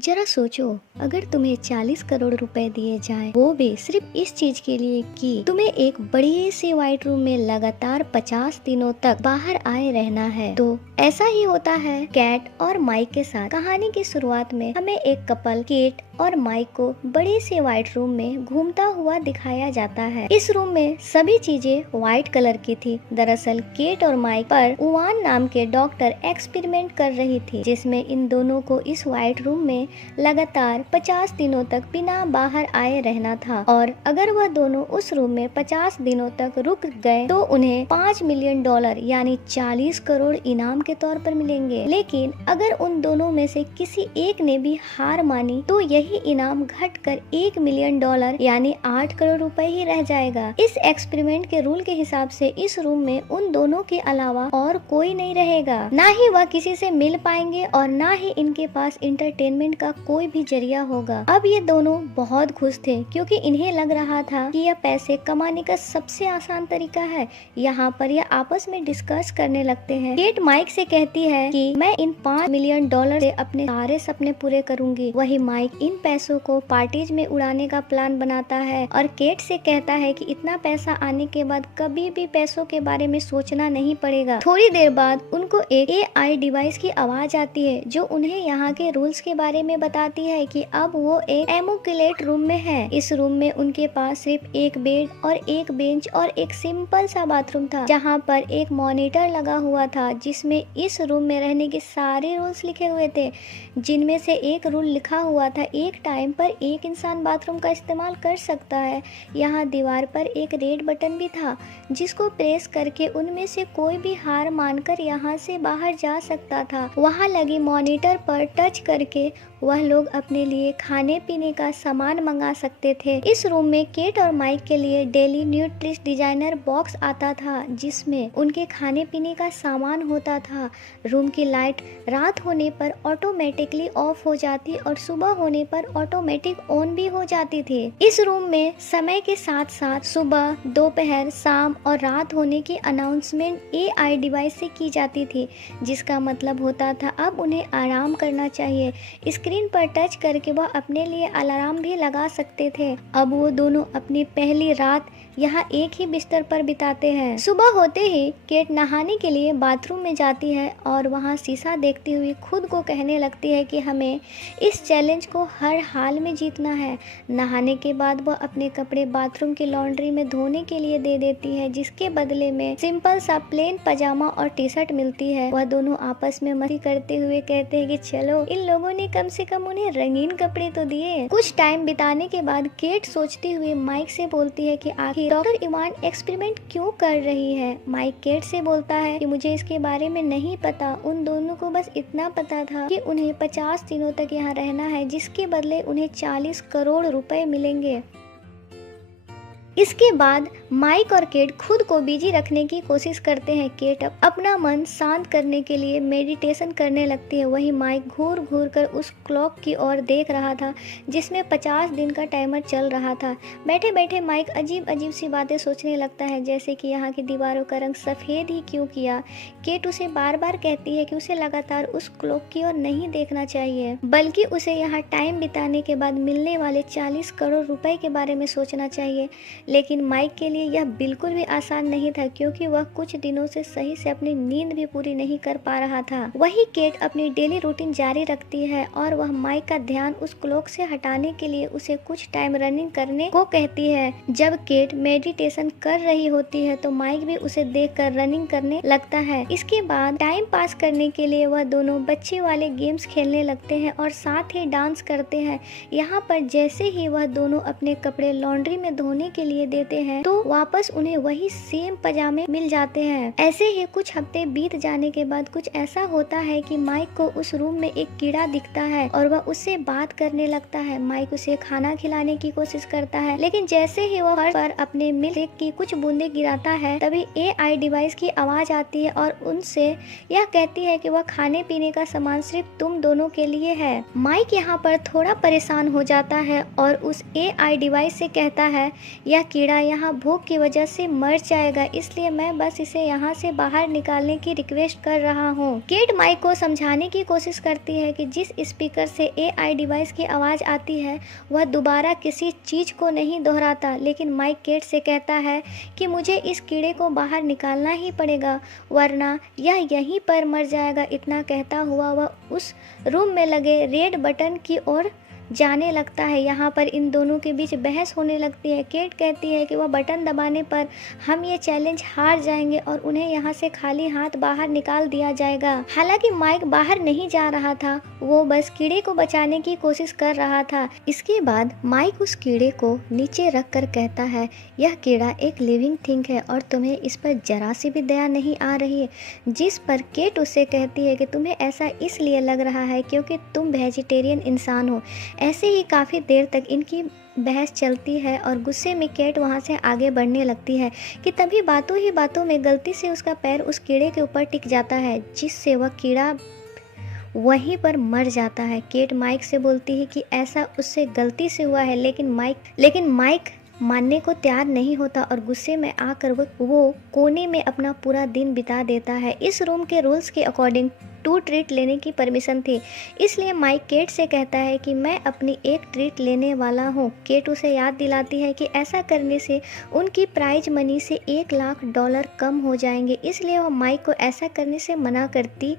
जरा सोचो, अगर तुम्हें 40 करोड़ रुपए दिए जाएं, वो भी सिर्फ इस चीज के लिए कि तुम्हें एक बड़ी सी व्हाइट रूम में लगातार 50 दिनों तक बाहर आए रहना है। तो ऐसा ही होता है कैट और माइक के साथ। कहानी की शुरुआत में हमें एक कपल केट और माइक को बड़ी सी व्हाइट रूम में घूमता हुआ दिखाया जाता है। इस रूम में सभी चीजें व्हाइट कलर की थी। दरअसल केट और माइक पर उवान नाम के डॉक्टर एक्सपेरिमेंट कर रही थी, जिसमें इन दोनों को इस व्हाइट रूम में लगातार 50 दिनों तक बिना बाहर आए रहना था, और अगर वह दोनों उस रूम में 50 दिनों तक रुक गए तो उन्हें $5 मिलियन यानी 40 करोड़ इनाम के तौर पर मिलेंगे। लेकिन अगर उन दोनों में से किसी एक ने भी हार मानी तो यही इनाम घटकर $1 मिलियन यानी 8 करोड़ रुपए ही रह जाएगा। इस एक्सपेरिमेंट के रूल के हिसाब से इस रूम में उन दोनों के अलावा और कोई नहीं रहेगा। ना ही वह किसी से मिल पाएंगे और ना ही इनके पास इंटरटेनमेंट का कोई भी जरिया होगा। अब ये दोनों बहुत खुश थे, क्योंकि इन्हें लग रहा था कि यह पैसे कमाने का सबसे आसान तरीका है। यहाँ पर यह आपस में डिस्कस करने लगते हैं। केट माइक से कहती है कि मैं इन $5 मिलियन से अपने सारे सपने पूरे करूंगी। वही माइक इन पैसों को पार्टीज में उड़ाने का प्लान बनाता है और केट से कहता है कि इतना पैसा आने के बाद कभी भी पैसों के बारे में सोचना नहीं पड़ेगा। थोड़ी देर बाद उनको एक AI डिवाइस की आवाज आती है, जो उन्हें यहाँ के रूल्स के बारे में बताती है कि अब वो एक एमुकुलेट रूम में है। इस रूम में उनके पास सिर्फ एक बेड और एक बेंच और एक सिंपल सा बाथरूम था, जहाँ पर एक मॉनिटर लगा हुआ था, जिसमें इस रूम में रहने के सारे रूल्स लिखे हुए थे। जिनमें से एक रूल लिखा हुआ था, एक टाइम पर एक इंसान बाथरूम का इस्तेमाल कर सकता है। यहाँ दीवार पर एक रेड बटन भी था, जिसको प्रेस करके उनमें से कोई भी हार मानकर यहाँ से बाहर जा सकता था। वहाँ लगी मॉनिटर पर टच करके वह लोग अपने लिए खाने पीने का सामान मंगा सकते थे। इस रूम में केट और माइक के लिए डेली न्यूट्रिश डिजाइनर बॉक्स आता था, जिसमें उनके खाने पीने का सामान होता था। रूम की लाइट रात होने पर ऑटोमेटिकली ऑफ हो जाती और सुबह होने पर ऑटोमेटिक ऑन भी हो जाती थी। इस रूम में समय के साथ साथ सुबह, दोपहर, शाम और रात होने की अनाउंसमेंट AI डिवाइस से की जाती थी, जिसका मतलब होता था अब उन्हें आराम करना चाहिए। स्क्रीन पर टच करके वह अपने लिए अलार्म भी लगा सकते थे। अब वो दोनों अपनी पहली रात यहाँ एक ही बिस्तर पर बिताते हैं। सुबह होते ही केट नहाने के लिए बाथरूम में जाती है और वहाँ शीशा देखती हुई खुद को कहने लगती है कि हमें इस चैलेंज को हर हाल में जीतना है। नहाने के बाद वह अपने कपड़े बाथरूम की लॉन्ड्री में धोने के लिए दे देती है, जिसके बदले में सिंपल सा प्लेन पजामा और टी-शर्ट मिलती है। वह दोनों आपस में मस्ती करते हुए कहते हैं कि चलो, इन लोगों ने कम से कम उन्हें रंगीन कपड़े तो दिए। कुछ टाइम बिताने के बाद केट सोचती हुई माइक से बोलती है कि आखिर डॉक्टर इवान एक्सपेरिमेंट क्यों कर रही है। माइक केट से बोलता है कि मुझे इसके बारे में नहीं पता, उन दोनों को बस इतना पता था कि उन्हें 50 दिनों तक यहाँ रहना है, जिसके बदले उन्हें 40 करोड़ रुपए मिलेंगे। इसके बाद माइक और केट खुद को बिजी रखने की कोशिश करते हैं। केट अपना मन शांत करने के लिए मेडिटेशन करने लगती है। वहीं माइक घूर घूर कर उस क्लॉक की ओर देख रहा था, जिसमें 50 दिन का टाइमर चल रहा था। बैठे बैठे माइक अजीब अजीब सी बातें सोचने लगता है, जैसे कि यहाँ की दीवारों का रंग सफ़ेद ही क्यों किया। केट उसे बार बार कहती है कि उसे लगातार उस क्लॉक की ओर नहीं देखना चाहिए, बल्कि उसे यहाँ टाइम बिताने के बाद मिलने वाले 40 करोड़ रुपए के बारे में सोचना चाहिए। लेकिन माइक के लिए यह बिल्कुल भी आसान नहीं था, क्योंकि वह कुछ दिनों से सही से अपनी नींद भी पूरी नहीं कर पा रहा था। वही केट अपनी डेली रूटीन जारी रखती है और वह माइक का ध्यान उस क्लॉक से हटाने के लिए उसे कुछ टाइम रनिंग करने को कहती है। जब केट मेडिटेशन कर रही होती है तो माइक भी उसे देखकर रनिंग करने लगता है। इसके बाद टाइम पास करने के लिए वह दोनों बच्चे वाले गेम्स खेलने लगते हैं और साथ ही डांस करते हैं। यहाँ पर जैसे ही वह दोनों अपने कपड़े लॉन्ड्री में धोने के लिए देते हैं तो वापस उन्हें वही सेम पजामे मिल जाते हैं। ऐसे ही कुछ हफ्ते बीत जाने के बाद कुछ ऐसा होता है कि माइक को उस रूम में एक कीड़ा दिखता है और वह उससे बात करने लगता है। माइक उसे खाना खिलाने की कोशिश करता है, लेकिन जैसे ही वह फर्श पर अपने मिल्क की कुछ बूंदे गिराता है, तभी AI डिवाइस की आवाज आती है और उनसे यह कहती है कि वह खाने पीने का सामान सिर्फ तुम दोनों के लिए है। माइक यहाँ पर थोड़ा परेशान हो जाता है और उस AI डिवाइस से कहता है, यह कीड़ा यहाँ भूख भूख की वजह से मर जाएगा, इसलिए मैं बस इसे यहाँ से बाहर निकालने की रिक्वेस्ट कर रहा हूँ। केट माइक को समझाने की कोशिश करती है कि जिस स्पीकर से AI डिवाइस की आवाज़ आती है वह दोबारा किसी चीज़ को नहीं दोहराता, लेकिन माइक केट से कहता है कि मुझे इस कीड़े को बाहर निकालना ही पड़ेगा वरना यह यहीं पर मर जाएगा। इतना कहता हुआ वह उस रूम में लगे रेड बटन की ओर जाने लगता है। यहाँ पर इन दोनों के बीच बहस होने लगती है। केट कहती है कि वह बटन दबाने पर हम ये चैलेंज हार जाएंगे और उन्हें यहाँ से खाली हाथ बाहर निकाल दिया जाएगा। हालांकि माइक बाहर नहीं जा रहा था, वो बस कीड़े को बचाने की कोशिश कर रहा था। इसके बाद माइक उस कीड़े को नीचे रख कर कहता है, यह कीड़ा एक लिविंग थिंग है और तुम्हें इस पर जरा सी भी दया नहीं आ रही है। जिस पर केट उससे कहती है कि तुम्हें ऐसा इसलिए लग रहा है क्योंकि तुम वेजिटेरियन इंसान हो। ऐसे ही काफ़ी देर तक इनकी बहस चलती है और गुस्से में केट वहाँ से आगे बढ़ने लगती है कि तभी बातों ही बातों में गलती से उसका पैर उस कीड़े के ऊपर टिक जाता है, जिससे वह कीड़ा वहीं पर मर जाता है। केट माइक से बोलती है कि ऐसा उससे गलती से हुआ है, लेकिन माइक मानने को तैयार नहीं होता और गुस्से में आकर वो कोने में अपना पूरा दिन बिता देता है। इस रूम के रूल्स के अकॉर्डिंग 2 ट्रीट लेने की परमिशन थी, इसलिए माइक केट से कहता है कि मैं अपनी एक ट्रीट लेने वाला हूँ। केट उसे याद दिलाती है कि ऐसा करने से उनकी प्राइज मनी से $1,00,000 कम हो जाएंगे, इसलिए वह माइक को ऐसा करने से मना करती,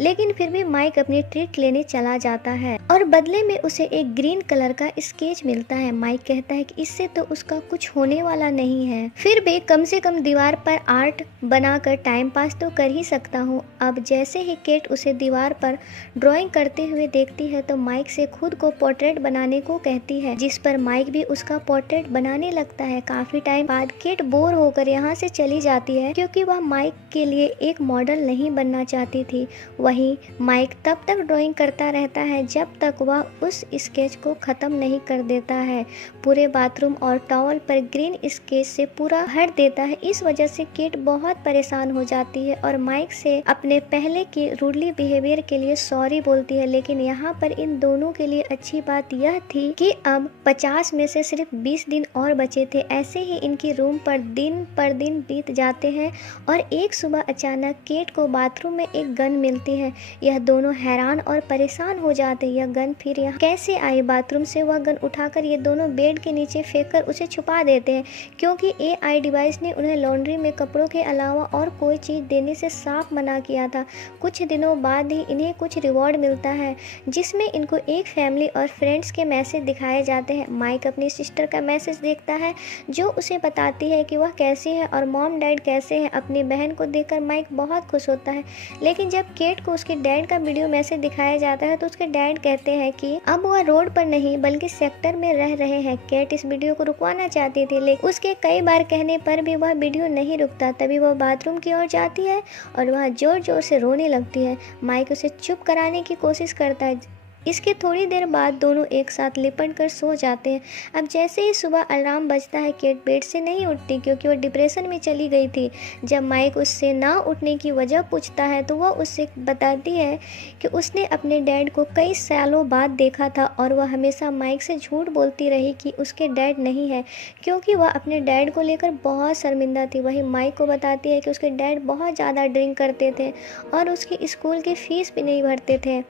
लेकिन फिर भी माइक अपनी ट्रीट लेने चला जाता है और बदले में उसे एक ग्रीन कलर का स्केच मिलता है। माइक कहता है कि इससे तो उसका कुछ होने वाला नहीं है, फिर भी कम से कम दीवार पर आर्ट बनाकर टाइम पास तो कर ही सकता हूँ। अब जैसे ही केट उसे दीवार पर ड्राइंग करते हुए देखती है तो माइक से खुद को पोर्ट्रेट बनाने को कहती है, जिस पर माइक भी उसका पोर्ट्रेट बनाने लगता है। काफी टाइम बाद केट बोर होकर यहाँ से चली जाती है क्योंकि वह माइक के लिए एक मॉडल नहीं बनना चाहती थी। वहीं माइक तब तक ड्राइंग करता रहता है जब तक वह उस स्केच को खत्म नहीं कर देता है। पूरे बाथरूम और टॉवल पर ग्रीन स्केच से पूरा भर देता है। इस वजह से केट बहुत परेशान हो जाती है और माइक से अपने पहले की रूडली बिहेवियर के लिए सॉरी बोलती है। लेकिन यहाँ पर इन दोनों के लिए अच्छी बात यह थी कि अब 50 में से सिर्फ 20 दिन और बचे थे। ऐसे ही इनकी रूम पर दिन बीत जाते हैं और एक सुबह अचानक केट को बाथरूम में एक गन मिलती है। यह दोनों हैरान और परेशान हो जाते हैं, यह गन फिर यहाँ कैसे आई। बाथरूम से वह गन उठाकर ये दोनों बेड के नीचे फेंक कर उसे छुपा देते हैं क्योंकि AI डिवाइस ने उन्हें लॉन्ड्री में कपड़ों के अलावा और कोई चीज़ देने से साफ मना किया था। कुछ दिनों बाद ही इन्हें कुछ रिवॉर्ड मिलता है जिसमें इनको एक फैमिली और फ्रेंड्स के मैसेज दिखाए जाते हैं। माइक अपनी सिस्टर का मैसेज देखता है जो उसे बताती है कि वह कैसी है और मॉम डैड कैसे हैं। अपनी बहन को देखकर माइक बहुत खुश होता है, लेकिन जब केट को उसके डैड का वीडियो मैसेज दिखाया जाता है तो उसके डैड कहते हैं कि अब वह रोड पर नहीं बल्कि सेक्टर में रह रहे हैं। केट इस वीडियो को रुकवाना चाहती थी, लेकिन उसके कई बार कहने पर भी वह वीडियो नहीं रुकता। तभी वह बाथरूम की ओर जाती है और वह जोर जोर से रोने लगती है। माइक उसे चुप कराने की कोशिश करता है। इसके थोड़ी देर बाद दोनों एक साथ लिपट कर सो जाते हैं। अब जैसे ही सुबह अलार्म बजता है केट बेड से नहीं उठती क्योंकि वह डिप्रेशन में चली गई थी। जब माइक उससे ना उठने की वजह पूछता है तो वह उससे बताती है कि उसने अपने डैड को कई सालों बाद देखा था और वह हमेशा माइक से झूठ बोलती रही कि उसके डैड नहीं है क्योंकि वह अपने डैड को लेकर बहुत शर्मिंदा थी। वही माइक को बताती है कि उसके डैड बहुत ज़्यादा ड्रिंक करते थे और उसकी स्कूल की फीस भी नहीं भरते थे।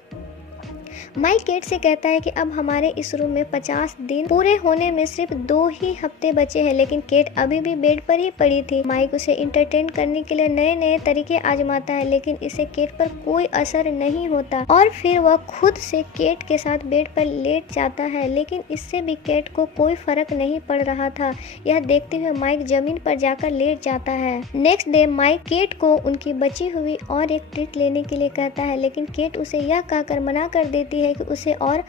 माइक केट से कहता है कि अब हमारे इस रूम में 50 दिन पूरे होने में सिर्फ 2 ही हफ्ते बचे हैं, लेकिन केट अभी भी बेड पर ही पड़ी थी। माइक उसे इंटरटेन करने के लिए नए नए तरीके आजमाता है, लेकिन इसे केट पर कोई असर नहीं होता और फिर वह खुद से केट के साथ बेड पर लेट जाता है, लेकिन इससे भी केट को कोई फर्क नहीं पड़ रहा था। यह देखते हुए माइक जमीन पर जाकर लेट जाता है। नेक्स्ट डे माइक केट को उनकी बची हुई और एक ट्रीट लेने के लिए कहता है, लेकिन केट उसे यह कहकर मना कर देती है कि उसे और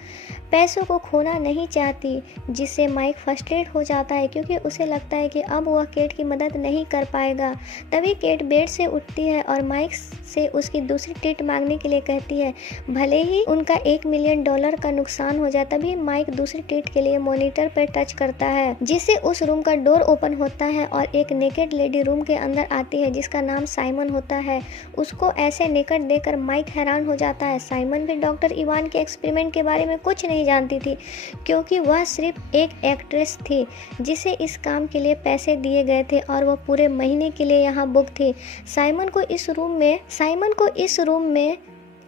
पैसों को खोना नहीं चाहती, जिससे माइक फ्रस्ट्रेट हो जाता है क्योंकि उसे लगता है कि अब वह केट की मदद नहीं कर पाएगा। तभी केट बेड से उठती है और माइक से उसकी दूसरी ट्रीट मांगने के लिए कहती है, भले ही उनका $1 मिलियन का नुकसान हो जाए। तभी माइक दूसरी ट्रीट के लिए मॉनिटर पर टच करता है, जिससे उस रूम का डोर ओपन होता है और एक नेकेड लेडी रूम के अंदर आती है जिसका नाम साइमन होता है। उसको ऐसे नेकेड देखकर माइक हैरान हो जाता है। साइमन भी डॉक्टर इवान साइमन के एक्सपेरिमेंट के बारे में कुछ नहीं जानती थी, क्योंकि वह सिर्फ एक एक्ट्रेस थी जिसे इस काम के लिए पैसे दिए गए थे और वह पूरे महीने के लिए यहाँ बुक थी। साइमन को इस रूम में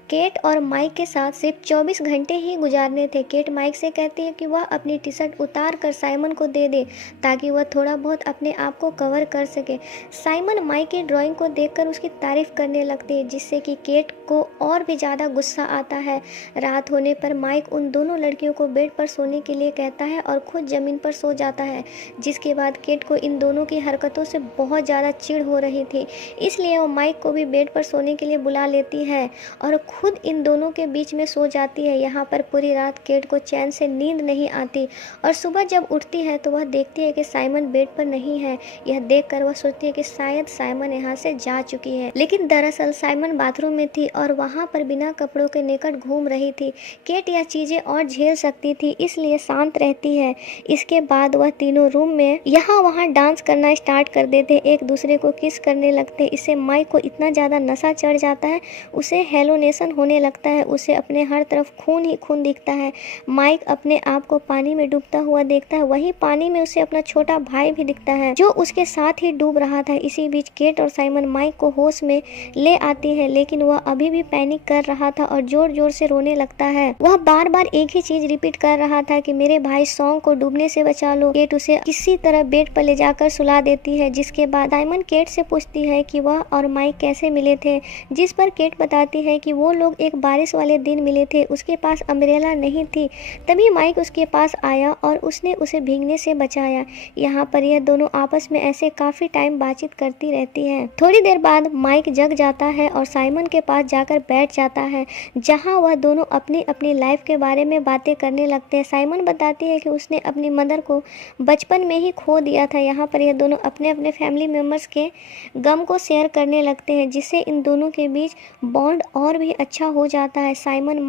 केट और माइक के साथ सिर्फ 24 घंटे ही गुजारने थे। केट माइक से कहती है कि वह अपनी टी शर्ट उतार कर साइमन को दे दे ताकि वह थोड़ा बहुत अपने आप को कवर कर सके। साइमन माइक की ड्राइंग को देखकर उसकी तारीफ करने लगती है, जिससे कि केट को और भी ज़्यादा गुस्सा आता है। रात होने पर माइक उन दोनों लड़कियों को बेड पर सोने के लिए कहता है और खुद ज़मीन पर सो जाता है, जिसके बाद केट को इन दोनों की हरकतों से बहुत ज़्यादा चिढ़ हो रही थी, इसलिए वो माइक को भी बेड पर सोने के लिए बुला लेती है और खुद इन दोनों के बीच में सो जाती है। यहाँ पर पूरी रात केट को चैन से नींद नहीं आती और सुबह जब उठती है तो वह देखती है कि साइमन बेड पर नहीं है। यह देखकर वह सोचती है कि शायद साइमन यहाँ से जा चुकी है, लेकिन दरअसल साइमन बाथरूम में थी और वहाँ पर बिना कपड़ों के निकट घूम रही थी। केट यह चीज़ें और झेल सकती थी, इसलिए शांत रहती है। इसके बाद वह तीनों रूम में यहाँ वहाँ डांस करना स्टार्ट कर देते, एक दूसरे को किस करने लगते। इससे माइक को इतना ज़्यादा नशा चढ़ जाता है, उसे हेलोनेशन होने लगता है, उसे अपने हर तरफ खून ही खून दिखता है। माइक अपने आप को पानी में डूबता हुआ देखता है, वहीं पानी में उसे अपना छोटा भाई भी दिखता है जो उसके साथ ही डूब रहा था। इसी बीच केट और साइमन माइक को होश में ले आती है, लेकिन वह अभी भी पैनिक कर रहा था और जोर जोर से रोने लगता है। वह बार बार एक ही चीज रिपीट कर रहा था कि मेरे भाई सॉन्ग को डूबने से बचा लो। केट उसे किसी तरह बेड पर ले जाकर सुला देती है, जिसके बाद साइमन केट से पूछती है कि वह और माइक कैसे मिले थे, जिस पर केट बताती है कि वो लोग एक बारिश वाले दिन मिले थे, उसके पास अम्ब्रेला नहीं थी। तभी माइक उसके पास आया और उसने उसे भीगने से बचाया। यहाँ पर यह दोनों आपस में ऐसे काफी टाइम बातचीत करती रहती हैं। थोड़ी देर बाद माइक जग जाता है और साइमन के पास जाकर बैठ जाता है, जहाँ वह दोनों अपनी अपनी लाइफ के बारे में बातें करने लगते हैं। साइमन बताती है कि उसने अपनी मदर को बचपन में ही खो दिया था। यहाँ पर यह दोनों अपने अपने फैमिली मेम्बर्स के गम को शेयर करने लगते हैं, जिससे इन दोनों के बीच बॉन्ड और भी अच्छा हो जाता है। साइमन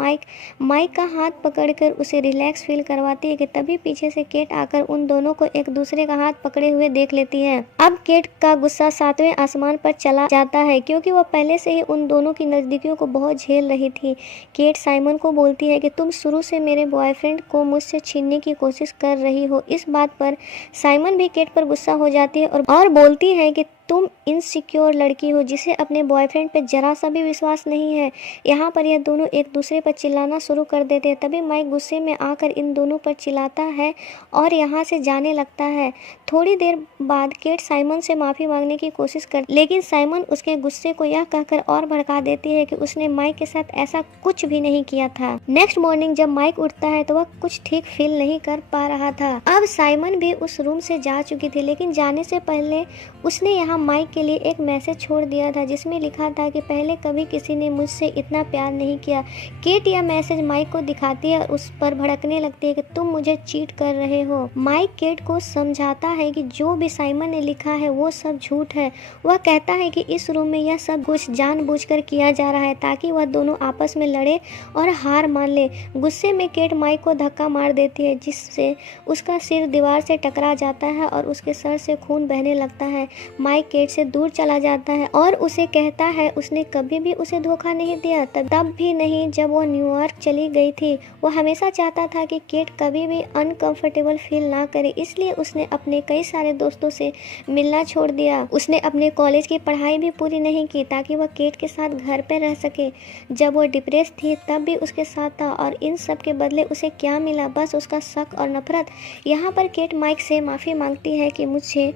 माइक का हाथ पकड़कर उसे रिलैक्स फील करवाती है कि तभी पीछे से केट आकर उन दोनों को एक दूसरे का हाथ पकड़े हुए देख लेती है। अब केट का गुस्सा 7वें आसमान पर चला जाता है, क्योंकि वह पहले से ही उन दोनों की नजदीकियों को बहुत झेल रही थी। केट साइमन को बोलती है कि तुम शुरू से मेरे बॉयफ्रेंड को मुझसे छीनने की कोशिश कर रही हो। इस बात पर साइमन भी केट पर गुस्सा हो जाती है और बोलती है कि तुम इनसिक्योर लड़की हो जिसे अपने बॉयफ्रेंड पे जरा सा भी विश्वास नहीं है। यहाँ पर यह दोनों एक दूसरे पर चिल्लाना शुरू कर देते हैं। तभी माइक गुस्से में आकर इन दोनों पर चिल्लाता है और यहाँ से जाने लगता है। थोड़ी देर बाद केट साइमन से माफ़ी मांगने की कोशिश करती, लेकिन साइमन उसके गुस्से को यह कहकर और भड़का देती है कि उसने माइक के साथ ऐसा कुछ भी नहीं किया था। नेक्स्ट मॉर्निंग जब माइक उठता है तो वह कुछ ठीक फील नहीं कर पा रहा था। अब साइमन भी उस रूम से जा चुकी थी, लेकिन जाने से पहले उसने यहाँ माइक के लिए एक मैसेज छोड़ दिया था, जिसमें लिखा था कि पहले कभी किसी ने मुझसे इतना प्यार नहीं किया। केट यह मैसेज माइक को दिखाती है और उस पर भड़कने लगती है कि तुम मुझे चीट कर रहे हो। माइक केट को समझाता है कि जो भी साइमन ने लिखा है वो सब झूठ है। वह कहता है कि इस रूम में यह सब कुछ जानबूझकर किया जा रहा है ताकि वह दोनों आपस में लड़े और हार मान ले। गुस्से में केट माइक को धक्का मार देती है, जिससे उसका सिर दीवार से टकरा जाता है और उसके सर से खून बहने लगता है। माइक केट से दूर चला जाता है और उसे कहता है उसने कभी भी उसे धोखा नहीं दिया, तब भी नहीं जब वो न्यूयॉर्क चली गई थी। वो हमेशा चाहता था कि केट कभी भी अनकंफर्टेबल फील ना करे, इसलिए उसने अपने कई सारे दोस्तों से मिलना छोड़ दिया। उसने अपने कॉलेज की पढ़ाई भी पूरी नहीं की ताकि वह केट के साथ घर पे रह सके। जब वो डिप्रेस थी तब भी उसके साथ था और इन सब के बदले उसे क्या मिला? बस उसका शक और नफरत। यहाँ पर केट माइक से माफ़ी मांगती है कि मुझे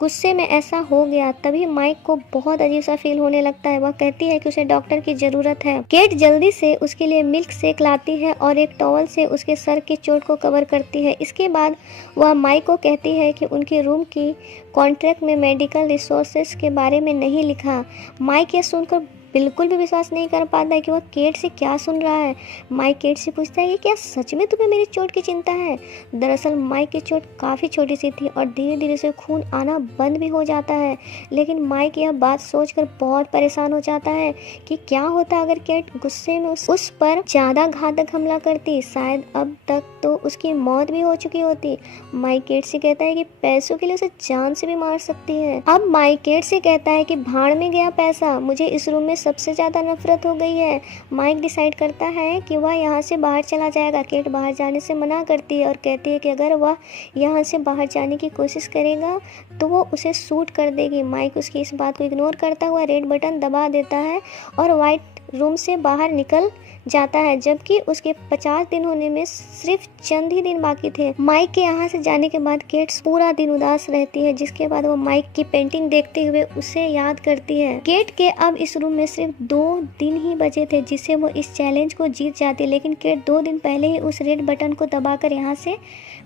गुस्से में ऐसा हो गया। तभी माइक को बहुत अजीब सा फील होने लगता है। वह कहती है कि उसे डॉक्टर की जरूरत है। केट जल्दी से उसके लिए मिल्क शेक लाती है और एक टॉवल से उसके सर की चोट को कवर करती है। इसके बाद वह माइक को कहती है कि उनके रूम की कॉन्ट्रैक्ट में मेडिकल रिसोर्सेज के बारे में नहीं लिखा। माइक यह सुनकर बिल्कुल भी विश्वास नहीं कर पाता है कि वह केट से क्या सुन रहा है। माइक केट से पूछता है कि क्या सच में तुम्हें मेरी चोट की चिंता है? दरअसल माइक की चोट काफ़ी छोटी सी थी और धीरे धीरे से खून आना बंद भी हो जाता है। लेकिन माइक यह बात सोचकर बहुत परेशान हो जाता है कि क्या होता अगर केट गुस्से में उस पर ज़्यादा घातक हमला करती। शायद अब तक तो उसकी मौत भी हो चुकी होती। माइक केट से कहता है कि पैसों के लिए उसे जान से भी मार सकती है। अब माइक केट से कहता है कि भाड़ में गया पैसा, मुझे इस रूम में सबसे ज़्यादा नफरत हो गई है। माइक डिसाइड करता है कि वह यहाँ से बाहर चला जाएगा। केट बाहर जाने से मना करती है और कहती है कि अगर वह यहाँ से बाहर जाने की कोशिश करेगा तो वो उसे शूट कर देगी। माइक उसकी इस बात को इग्नोर करता हुआ रेड बटन दबा देता है और वाइट रूम से बाहर निकल जाता है, जबकि उसके 50 दिन होने में सिर्फ चंद ही दिन बाकी थे। माइक के यहाँ से जाने के बाद केट पूरा दिन उदास रहती है, जिसके बाद वो माइक की पेंटिंग देखते हुए उसे याद करती है। केट के अब इस रूम में सिर्फ 2 दिन ही बचे थे जिससे वो इस चैलेंज को जीत जाती, लेकिन केट 2 दिन पहले ही उस रेड बटन को दबाकर यहाँ से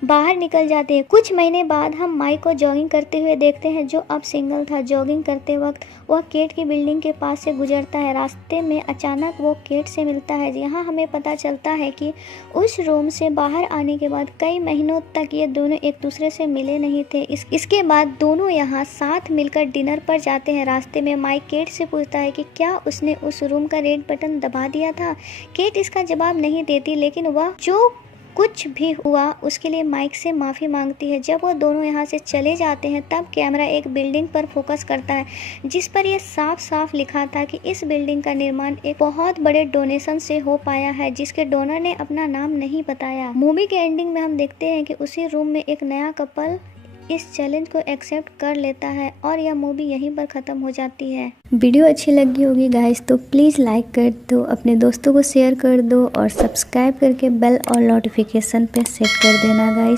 बाहर निकल जाते हैं। कुछ महीने बाद हम माइक को जॉगिंग करते हुए देखते हैं, जो अब सिंगल था। जॉगिंग करते वक्त वह केट की बिल्डिंग के पास से गुजरता है। रास्ते में अचानक वो केट से मिलता है। यहाँ हमें पता चलता है कि उस रूम से बाहर आने के बाद कई महीनों तक ये दोनों एक दूसरे से मिले नहीं थे। इसके बाद दोनों यहाँ साथ मिलकर डिनर पर जाते हैं। रास्ते में माइक केट से पूछता है कि क्या उसने उस रूम का रेड बटन दबा दिया था। केट इसका जवाब नहीं देती, लेकिन वह जो कुछ भी हुआ उसके लिए माइक से माफ़ी मांगती है। जब वो दोनों यहाँ से चले जाते हैं तब कैमरा एक बिल्डिंग पर फोकस करता है, जिस पर यह साफ साफ लिखा था कि इस बिल्डिंग का निर्माण एक बहुत बड़े डोनेशन से हो पाया है, जिसके डोनर ने अपना नाम नहीं बताया। मूवी के एंडिंग में हम देखते हैं कि उसी रूम में एक नया कपल इस चैलेंज को एक्सेप्ट कर लेता है और यह मूवी यहीं पर ख़त्म हो जाती है। वीडियो अच्छी लगी होगी गाइस तो प्लीज़ लाइक कर दो, अपने दोस्तों को शेयर कर दो और सब्सक्राइब करके बेल और नोटिफिकेशन पे सेट कर देना गाइस।